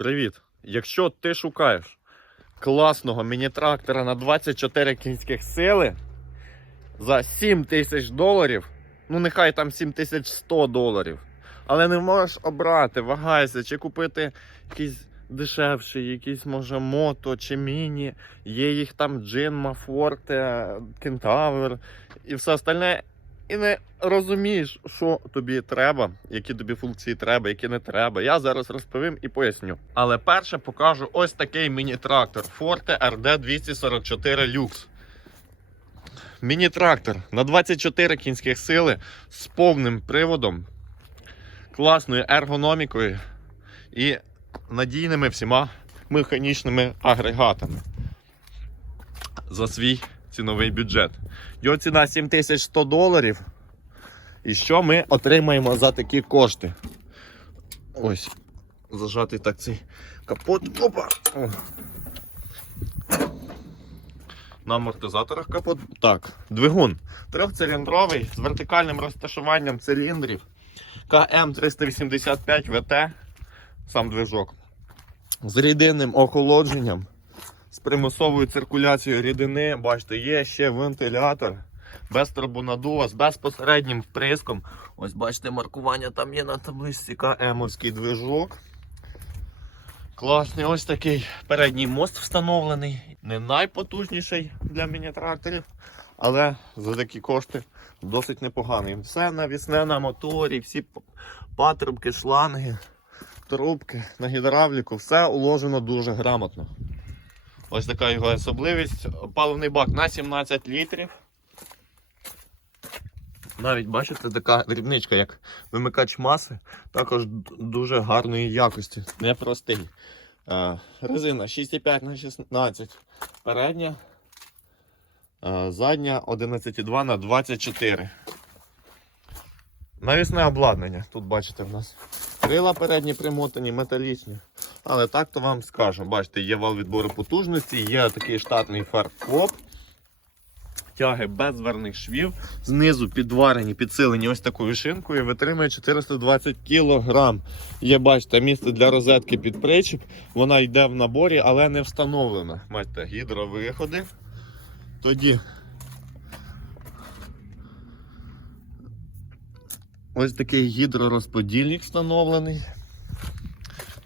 Привіт! Якщо ти шукаєш класного міні-трактора на 24 кінських сили за 7 тисяч доларів, ну нехай там 7100 доларів, але не можеш обрати, вагайся, чи купити якийсь дешевший, якийсь може мото чи міні, є їх там Джин, Мафорте, Кентавр і все остальне. І не розумієш, що тобі треба, які тобі функції треба, які не треба. Я зараз розповім і поясню. Але перше покажу ось такий міні-трактор Forte RD 244 Lux. Міні-трактор на 24 кінських сили з повним приводом, класною ергономікою і надійними всіма механічними агрегатами за свій ціновий бюджет. Його ціна 7100 доларів. І що ми отримаємо за такі кошти? Ось, зажатий так цей капот. Опа! На амортизаторах капот. Так, двигун. Трьохциліндровий з вертикальним розташуванням циліндрів. КМ385 ВТ. Сам движок. З рідинним охолодженням примусовою циркуляцією рідини. Бачите, є ще вентилятор без турбонадува, з безпосереднім вприском. Ось бачите, маркування там є на табличці КМовський движок. Класний ось такий передній мост встановлений. Не найпотужніший для міні-тракторів, але за такі кошти досить непоганий. Все навісне на моторі, всі патрубки, шланги, трубки на гідравліку, все уложено дуже грамотно. Ось така його особливість. Паливний бак на 17 літрів. Навіть бачите, така дрібничка, як вимикач маси, також дуже гарної якості, непростий. Резина 6,5 на 16 передня, задня 11,2 на 24. Навісне обладнання. Тут бачите в нас крила передні примотані, металічні. Але так то вам скажу. Бачите, є вал відбору потужності, є такий штатний фаркоп. Тяги без зверних швів. Знизу підварені, підсилені ось такою шинкою, витримує 420 кг. Є, бачите, місце для розетки під причіп. Вона йде в наборі, але не встановлена. Бачите, гідровиходи. Тоді ось такий гідророзподільник встановлений.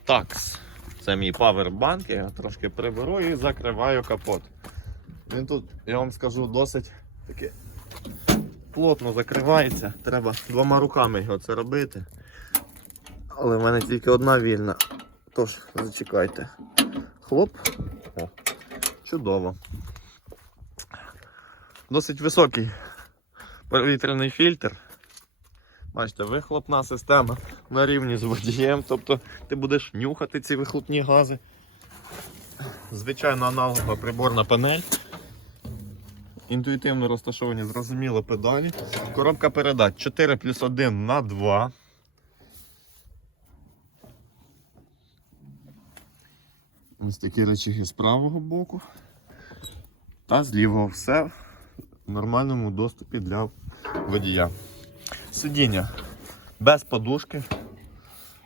Такс. Це мій павербанк, я трошки приберу і закриваю капот. Він тут, я вам скажу, досить таки плотно закривається. Треба двома руками його це робити. Але в мене тільки одна вільна. Тож, зачекайте. Хлоп. О, чудово. Досить високий повітряний фільтр. Бачите, вихлопна система на рівні з водієм, тобто ти будеш нюхати ці вихлопні гази. Звичайно, аналогова приборна панель. Інтуїтивно розташовані, зрозуміло, педалі. Коробка передач 4 плюс 1 на 2. Ось такі речі з правого боку. Та з лівого все в нормальному доступі для водія. Сидіння без подушки,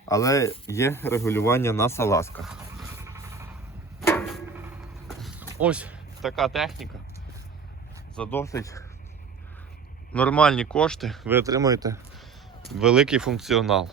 але є регулювання на салазках. Ось така техніка. За досить нормальні кошти ви отримаєте великий функціонал.